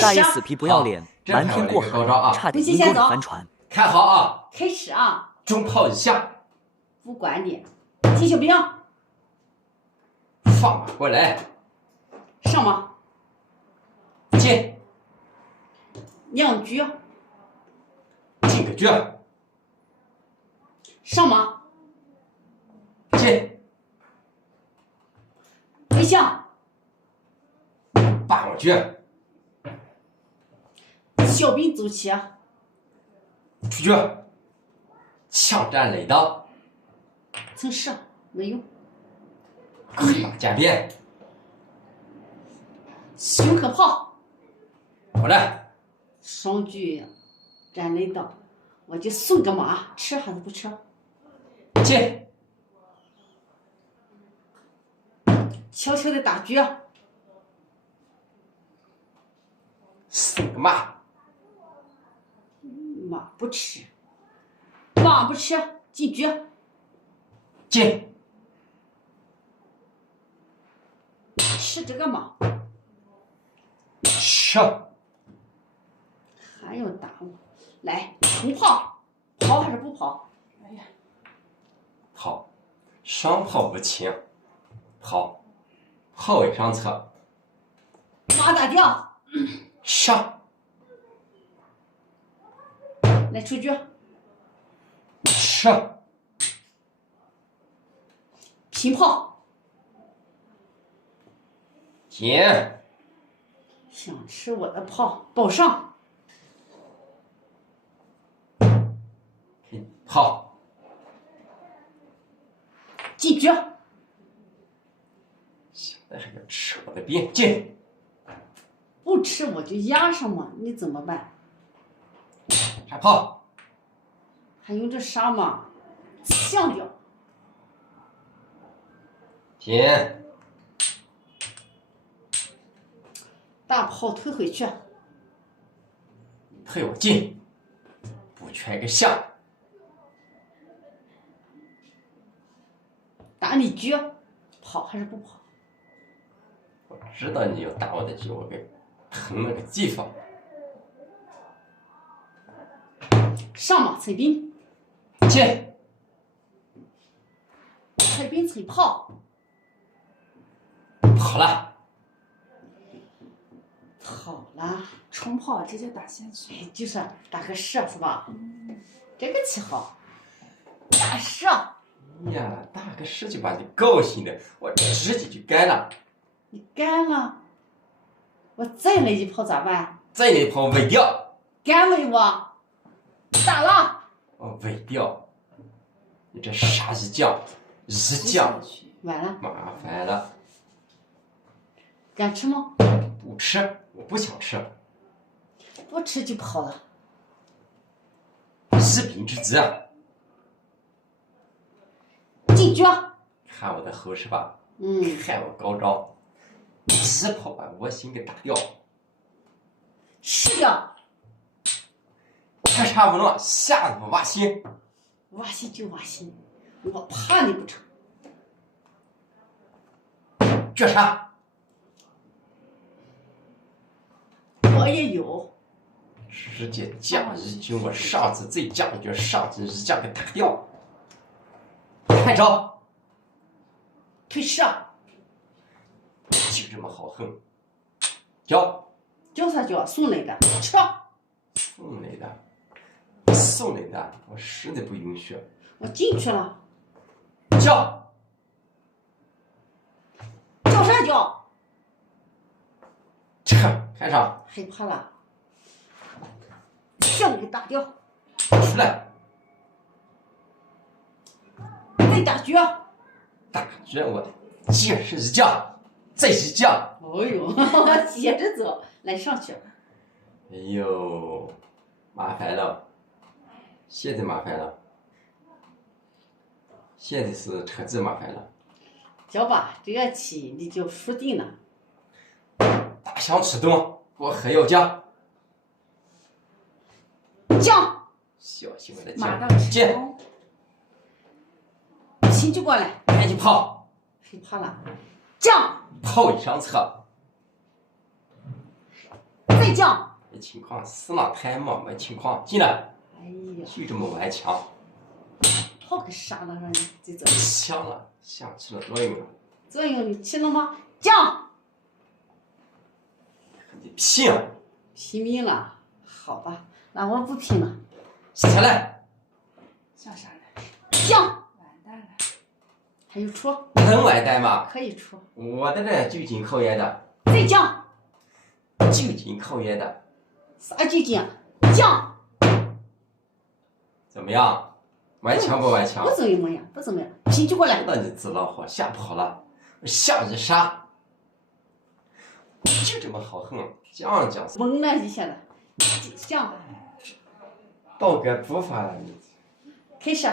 大爷死皮不要脸，瞒天过海，差点阴沟里翻船。看好啊！开始啊！中炮一下，不管你，提小兵，放马过来，上马，进，两局，进个局，上马，进，回象，八王局，小兵走起，出局，枪战雷挡，曾射没用，快马加鞭，胸口炮，过来，双举战雷挡，我就送个马，吃还是不吃？进，悄悄的打局，送个马，马不吃，马不吃，进局，进，吃这个马，吃，还要打我，来冲炮，跑还是不跑？哎呀，跑，上炮不轻，跑，炮位上策，马打掉，上，来出局，吃，平炮，进，想吃我的炮，保上，跑，进局，现在还要吃我的鞭，进，不吃我就压上嘛，你怎么办？杀炮，还用这杀吗？象掉，进，大炮退回去，陪我进，不缺个象，打你局，跑还是不跑？我知道你要打我的局，我给腾了个地方，上马踩兵，进，踩兵踩炮，跑了，好了，冲炮直接打下去，就是打个射是吧？这个旗号，打射，哎呀，打个士就把你高兴的，我直接就干了，你干了，我再来一炮咋办？再那炮尾掉，干没我？打了，我尾掉，你这啥一将，一将完了，麻烦了，敢吃吗？不吃，我不想吃，不吃就跑了，一兵之计啊，进局，看我的后是吧？嗯，看我高招，一炮把我心给打掉，吃掉，看啥不能，吓得我挖心，挖心就挖心，我怕你不成？绝杀，我也有，直接将一军，我上次再将一军，上次一将给打掉，看招，退射，就这么好横，叫叫啥叫？送来的，吃，送来的，送来的，我实在不允许，我进去了，叫，叫啥叫？这看上，害怕了，象给打掉，出来，再打局，打局我接是一将，再一将，哎呦，接着走，来上去，哎呦，麻烦了，现在麻烦了，现在是车子麻烦了，叫吧，这个棋你就输定了，大象吃动，我还要将，将，小心我的马到将，进，成，骑就过来，赶紧跑，害怕了，将，炮一上策，再再将。没情况，死了太忙，没情况，进来。哎呀，就这么顽强。好个傻子，让你这走。响了，响起了作用了。作用起了吗？将。你拼！拼命了，好吧，那我不拼了。下来。想啥呢？将。完蛋了。还有出？能完蛋吗？可以出。我的这就近考验的。再将。就近考验的。啥就近？将。怎么样？顽强不顽强？不怎么样，不怎么样。拼就过来。那你纸老虎吓跑了，吓一杀，就这么好横，将将。懵了一下子，将。到个步伐了，你。开始。